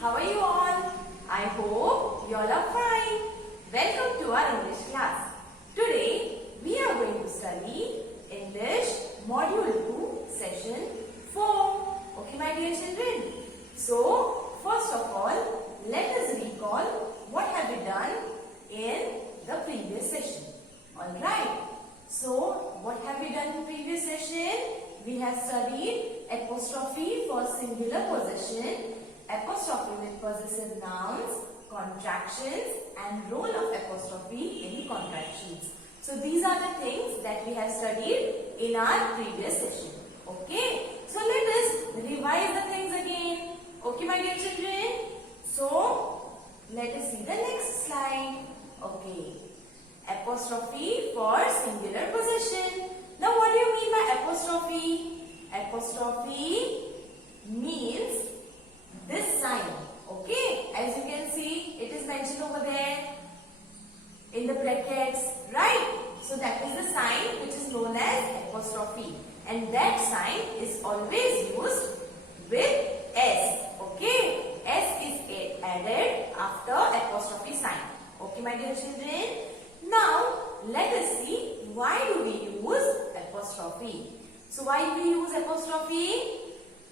How are you all? I hope you all are fine. Welcome to our English class. Today we are going to study English Module 2 Session 4. Okay my dear children. So first of all, let us recall what have we done in the previous session. Alright. So what have we done in previous session? We have studied apostrophe for singular possession, apostrophe with possessive nouns, contractions and role of apostrophe in contractions. So these are the things that we have studied in our previous session. Okay. So let us revise the things again. Okay my dear children. So let us see the next slide. Okay. Apostrophe for singular possession. Now what do you mean by apostrophe? Apostrophe means this sign. Okay, as you can see, it is mentioned over there in the brackets, right? So that is the sign which is known as apostrophe, and that sign is always used with S. Okay, S is added after apostrophe sign. Okay, my dear children. Now let us see why do we use apostrophe. So why do we use apostrophe?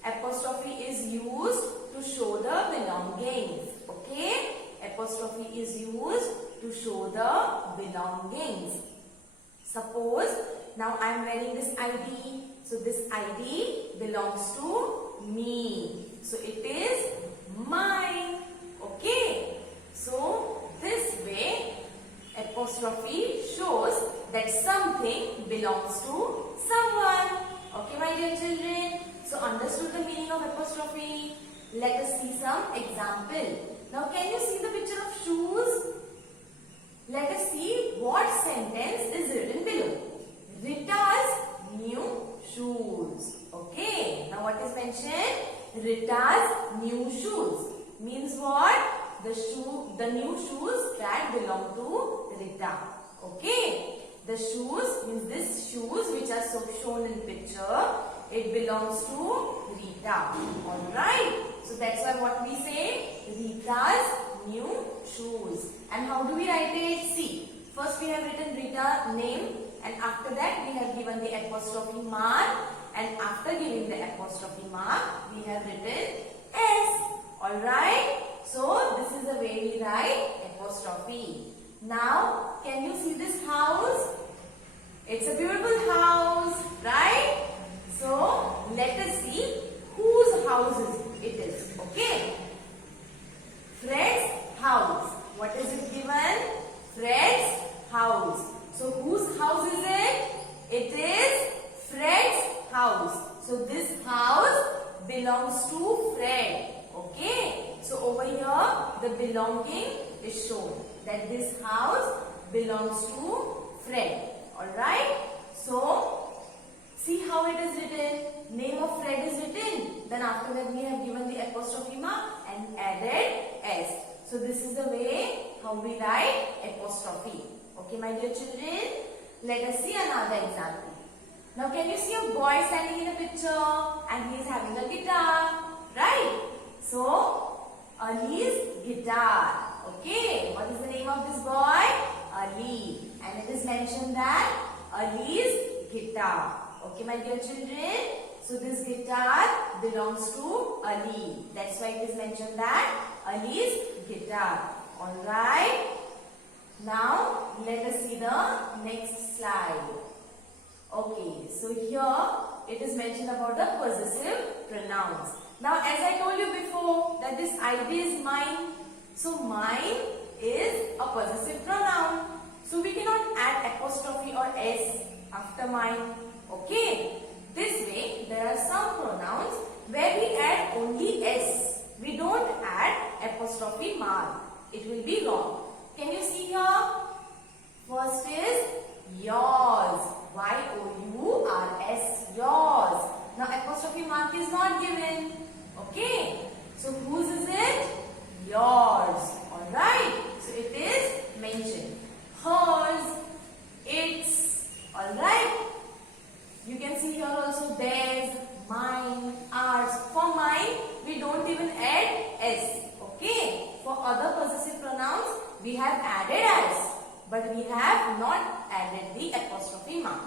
Apostrophe is used to show the belongings. Okay? Apostrophe is used to show the belongings. Suppose now I am wearing this ID. So this ID belongs to me. So it is mine. Okay? So this way apostrophe shows that something belongs to someone. Okay my dear children. So understood the meaning of apostrophe? Let us see some example. Now can you see the picture of shoes? Let us see what sentence is written below. Rita's new shoes. Okay. Now what is mentioned? Rita's new shoes. Means what? The new shoes that belong to Rita. Okay. The shoes means this shoes which are shown in picture. It belongs to Rita. Alright. So that's why what we say, Rita's new shoes. And how do we write it? See, first we have written Rita name, and after that we have given the apostrophe mark, and after giving the apostrophe mark we have written S. Alright. So this is the way we write apostrophe. Now can you see this house? It's a beautiful house, right? So let us see whose house it is. Okay. Fred's house. What is it given? Fred's house. So whose house is it? It is Fred's house. So this house belongs to Fred. Okay. So over here the belonging is shown that this house belongs to Fred. Alright. So see how it is written. Name of Fred is written. Then after that we have given the apostrophe mark and added S. So this is the way how we write apostrophe. Okay my dear children. Let us see another example. Now can you see a boy standing in a picture and he is having a guitar. Right. So Ali's guitar. Okay. What is the name of this boy? Ali. And it is mentioned that Ali's guitar. Okay my dear children. So this guitar belongs to Ali. That's why it is mentioned that Ali's guitar. Alright. Now let us see the next slide. Okay. So here it is mentioned about the possessive pronouns. Now as I told you before that this ID is mine. So mine is a possessive pronoun. So we cannot add apostrophe or S after mine. Okay. This way there are some pronouns where we add only S. We don't add apostrophe mark. It will be wrong. Can you see here? First is yours. Y-O-U-R-S. Yours. Now apostrophe mark is not given. Okay. So whose is it? Yours. Alright. So it is mentioned. Hers. Its. Alright. You can see here also theirs, mine, ours. For mine, we don't even add S. other possessive pronouns we have added as, but we have not added the apostrophe mark.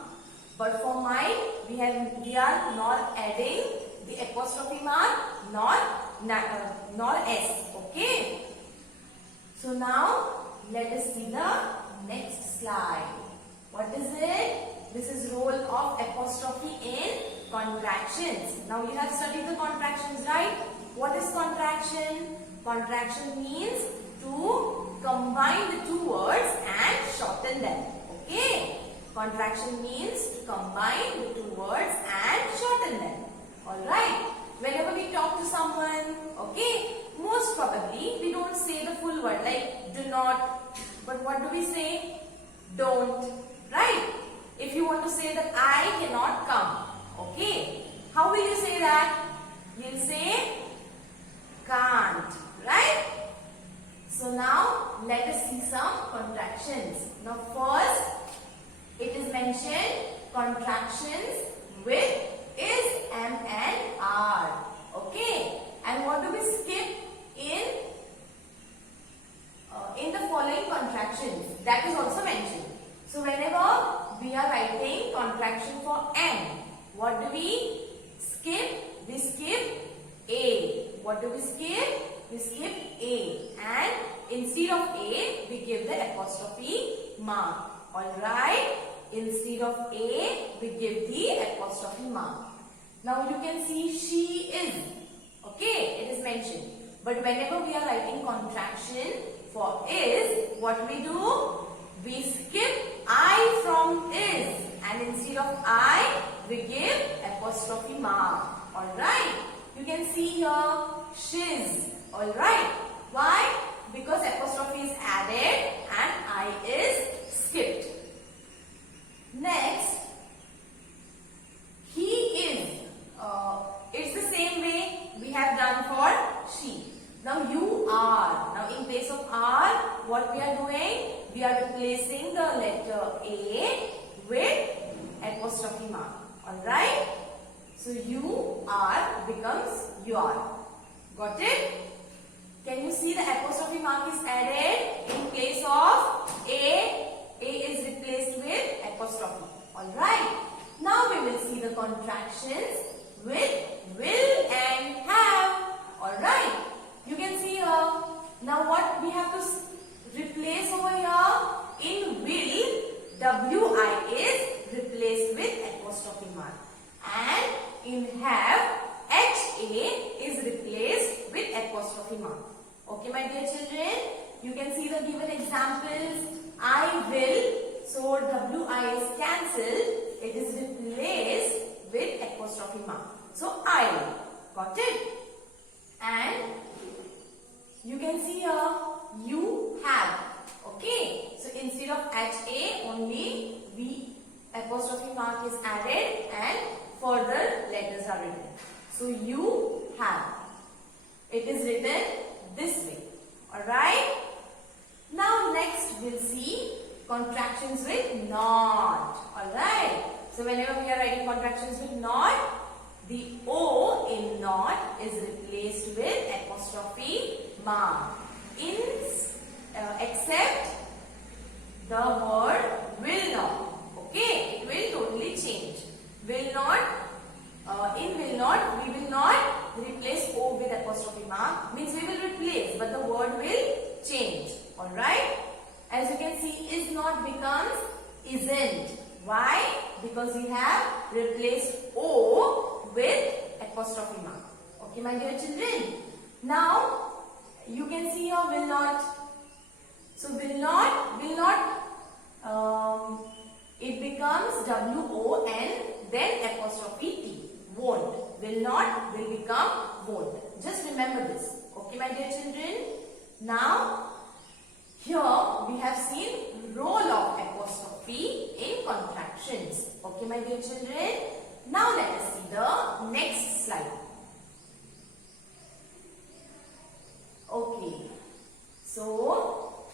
But for mine, we are not adding the apostrophe mark nor s. Okay. So now let us see the next slide. What is it? This is role of apostrophe in contractions. Now you have studied the contractions, right? What is contraction? Contraction means to combine the two words and shorten them. Okay. Contraction means to combine the two words and shorten them. Alright. Whenever we talk to someone, okay, most probably we don't say the full word like do not. But what do we say? Don't. Right? If you want to say that I cannot come. Okay. How will you say that? You'll say can't. Right? So now let us see some contractions. Now first, it is mentioned contractions with is, am and are. Okay. And what do we skip in the following contractions? That is also mentioned. So whenever we are writing contraction for am, what do we skip? We skip a. What do we skip? We skip a. And instead of a, we give the apostrophe mark. Alright. Instead of a, we give the apostrophe mark. Now you can see she is. Okay, it is mentioned. But whenever we are writing contraction for is, what we do? We skip I from is. And instead of I, we give apostrophe mark. Alright. You can see here shiz. Alright. Why? Because apostrophe is added and I is skipped. Next, he is. It's the same way we have done for she. Now you are. Now in place of are, what we are doing? We are replacing the letter A with apostrophe mark. Alright? So you are becomes your. Got it? Can you see the apostrophe mark is added in place of A? A is replaced with apostrophe. Alright. Now we will see the contractions with will and have. Alright. You can see here. Now what we have to replace over here? In will, WI is replaced with apostrophe mark. And in have, HA is replaced with apostrophe mark. Okay, my dear children. You can see the given examples. I will, so WI is cancelled. It is replaced with apostrophe mark. So I will. Got it? And you can see here you have. Okay. So instead of HA only V apostrophe mark is added and further letters are written. So you have. It is written this way. Alright. Now next we'll see contractions with not. Alright. So whenever we are writing contractions with not, the O in not is replaced with apostrophe mark. Except the word will not. Okay. It will totally change. Will not. In will not, we will not replace O with apostrophe mark. Means we will replace, but the word will change. Alright. As you can see, is not becomes isn't. Why? Because we have replaced O with apostrophe mark. Okay, my dear children. Now, you can see here will not. So, will not, it becomes WON, then apostrophe T. Won't. Will not, will become won't. Just remember this. Okay, my dear children. Now, here we have seen role of apostrophe in contractions. Okay, my dear children. Now let us see the next slide. Okay. So,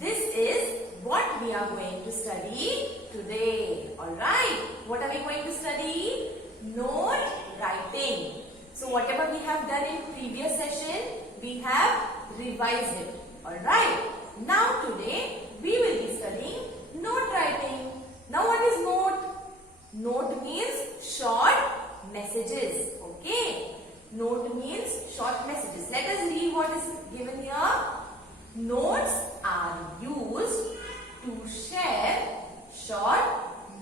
this is what we are going to study today. Alright. What are we going to study? Note writing. So, whatever we have done in previous session, we have revise it. Alright. Now today we will be studying note writing. Now what is note? Note means short messages. Okay. Note means short messages. Let us read what is given here. Notes are used to share short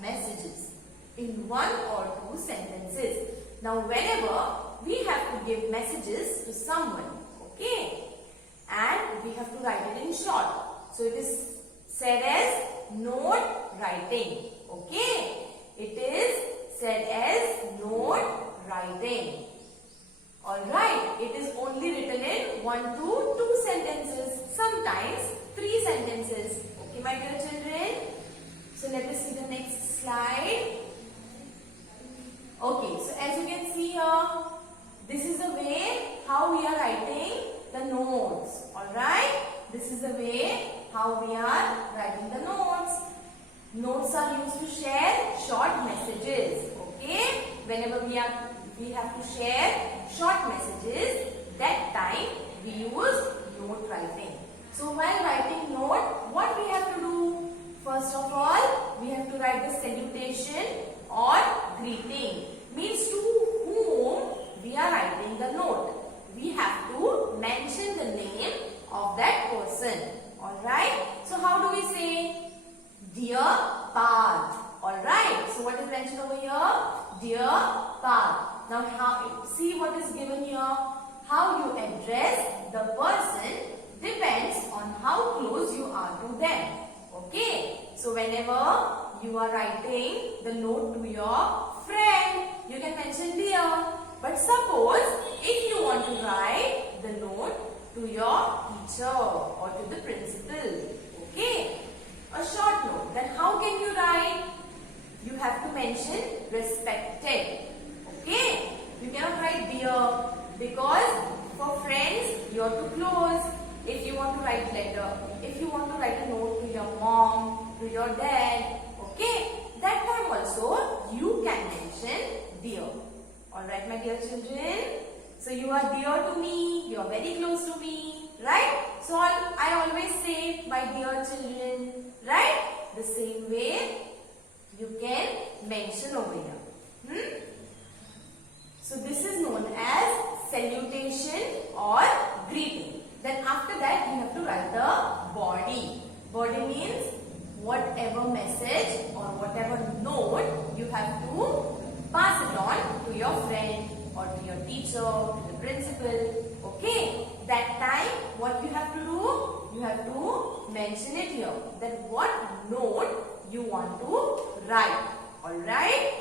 messages in one or two sentences. Now whenever we have to give messages to someone, okay, and we have to write it in short. So it is said as note writing. Okay, it is said as note writing. Alright, it is only written in 1 to 2 sentences, sometimes 3 sentences. Okay, my dear children. So let us see the next slide. Okay, so as you can see here, this is the way how we are writing the notes. Alright, this is the way how we are writing the notes. Notes are used to share short messages. Okay, whenever we have to share short messages, that time we use note writing. So while writing note, what we have to do? First of all, we have to write the salutation or greeting. Means to whom we are writing the note. We have to mention the name of that person. Alright. So how do we say? Dear Parth. Alright. So what is mentioned over here? Dear Parth. Now see what is given here. How you address the person depends on how close you are to them. Okay. So whenever you are writing the note to your friend, you can mention dear. But suppose if you want to write the note to your teacher or to the principal, okay, a short note, then how can you write? You have to mention respected. Okay, you cannot write dear because for friends you are too close. If you want to write letter, if you want to write a note to your mom, to your dad, okay, that time also you can mention dear. Alright, my dear children. So you are dear to me, you are very close to me, right? So I always say my dear children, right? The same way you can mention over here. So this is known as salutation or greeting. Then after that you have to write the body. Body means whatever message or whatever note you have to pass it on to your friend or to your teacher, to the principal. Okay, that time what you have to do? You have to mention it here. That what note you want to write. Alright.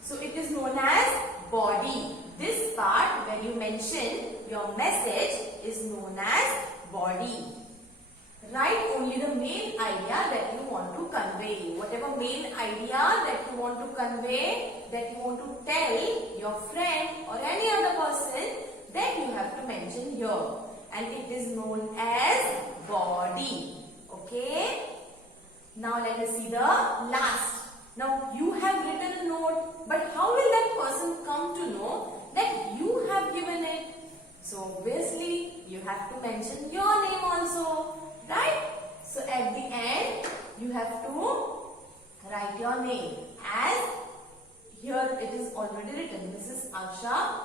So it is known as body. This part where you mention your message is known as body. Write only the main idea that you want to convey. Whatever main idea that you want to convey, that you want to tell your friend or any other person, that you have to mention here. And it is known as body. Okay. Now let us see the last. Now you have written a note, but how will that person come to know that you have given it? So obviously you have to mention your name also, right? So at the end you have to write your name. As here it is already written, this is Asha.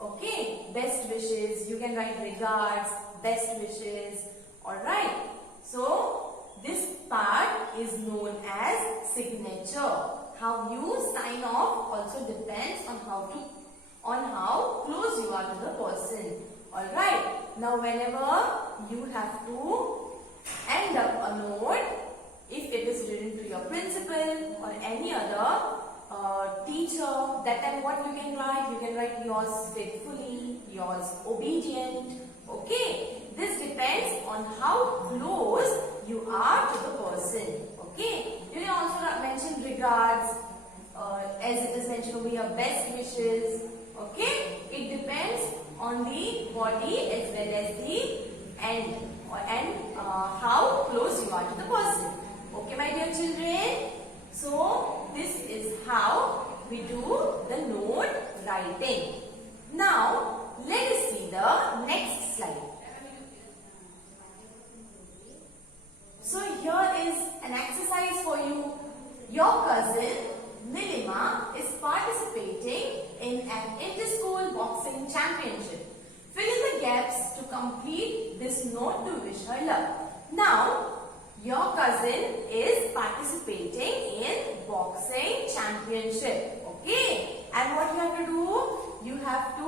Okay, best wishes, you can write regards, best wishes. Alright, so this part is known as signature. How you sign off also depends on how close you are to the person. Alright, now whenever you have to end up a note, if it is written to your principal or any other teacher, that time what you can write? You can write yours faithfully, yours obedient. Okay, this depends on how close you are to the person. Okay, you can also mention regards, as it is mentioned over here, best wishes. Okay, it depends on the body as well as the end and how close you are to the person. Okay, my dear children. So this is how we do the note writing. Now let us see the next slide. gaps to complete this note to wish her luck. Now, your cousin is participating in boxing championship. Okay? And what you have to do? You have to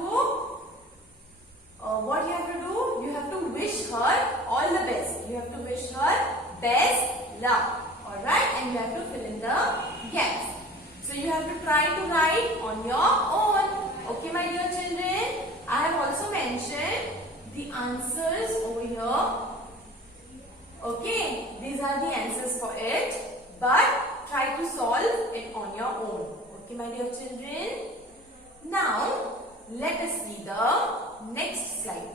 you have to wish her all the best. You have to wish her best luck. Alright? And you have to fill in the gaps. So you have to try to write on your own. Okay, my dear children? I have also mentioned the answers over here. Okay, these are the answers for it. But try to solve it on your own. Okay, my dear children? Now, let us see the next slide.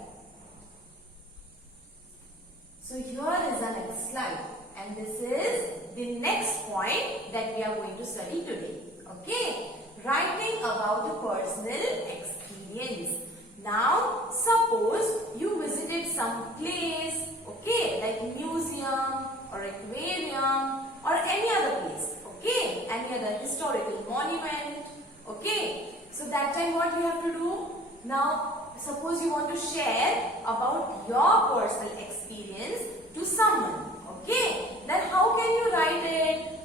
So here is the next slide. And this is the next point that we are going to study today. Okay? Writing about the personal experience. Now, suppose you visited some place, okay, like museum or aquarium or any other place, okay, any other historical monument, okay. So that time what you have to do? Now, suppose you want to share about your personal experience to someone. Okay, then how can you write it?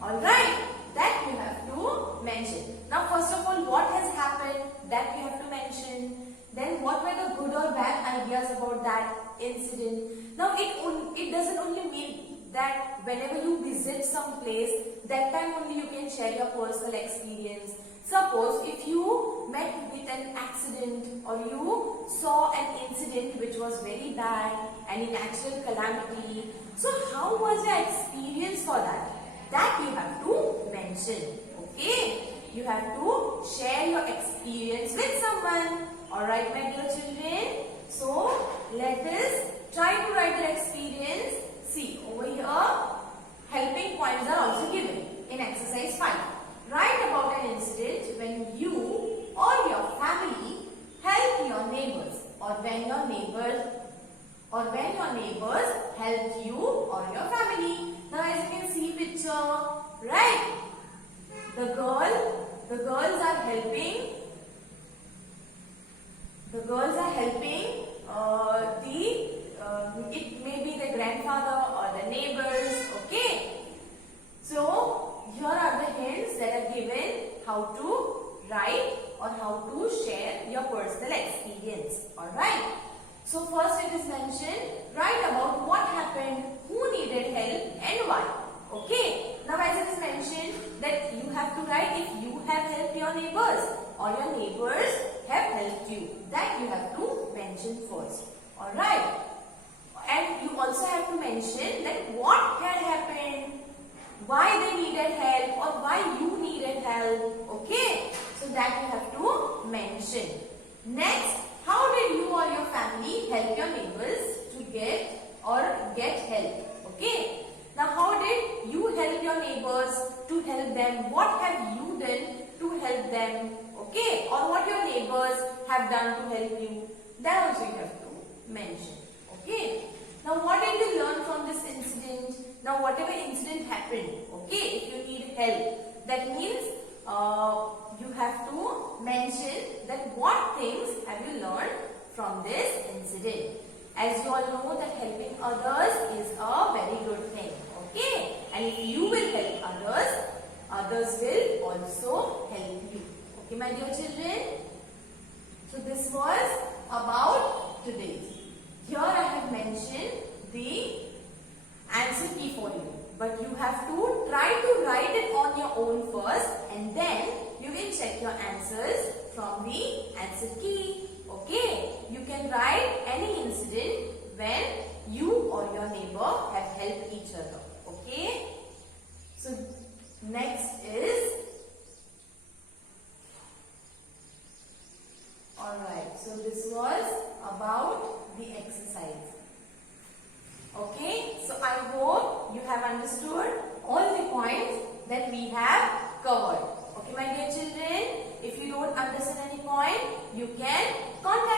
Alright, that you have to mention. Now first of all, what has happened? That you have to mention. Then what were the good or bad ideas about that incident? Now it doesn't only mean that whenever you visit some place, that time only you can share your personal experience. Suppose if you met with an accident or you saw an incident which was very bad, any natural calamity. So how was your experience for that? That you have to mention. Okay? You have to share your experience with someone. Alright, my dear children? So let us try to write the experience. See, over here, helping points are also given in exercise 5. Write about an incident when you or your family helped your neighbors or when your neighbors helped you or your family. Now as you can see picture, right? The girls are helping it may be the grandfather or the neighbors, okay? So here are the hints that are given how to write or how to share your personal experience. Alright. So first it is mentioned, write about what happened, who needed help and why. Okay. Now as it is mentioned that you have to write if you have helped your neighbors or your neighbors have helped you. That you have to mention first. Alright. And you also have to mention that what had happened, why they needed help or why you needed help. Okay. So that you have to mention. Next, how did you or your family help your neighbors to get help? Okay. Now how did you help your neighbors to help them? What have you done to help them? Okay. Or what your neighbors have done to help you? That also you have to mention. Okay. Now what did you learn from this incident? Now whatever incident happened, okay, if you need help, that means you have to mention that what things have you learned from this incident. As you all know that helping others is a very good thing, okay? And if you will help others, others will also help you. Okay, my dear children? So this was about today. Here I have mentioned the answer key for you. But you have to try to write it on your own first and then you will check your answers from the answer key. Okay? You can write any incident when you or your neighbor have helped each other. Okay? So next is alright. So this was about the exercise. Okay, so I hope you have understood all the points that we have covered. Okay, my dear children, if you don't understand any point, you can contact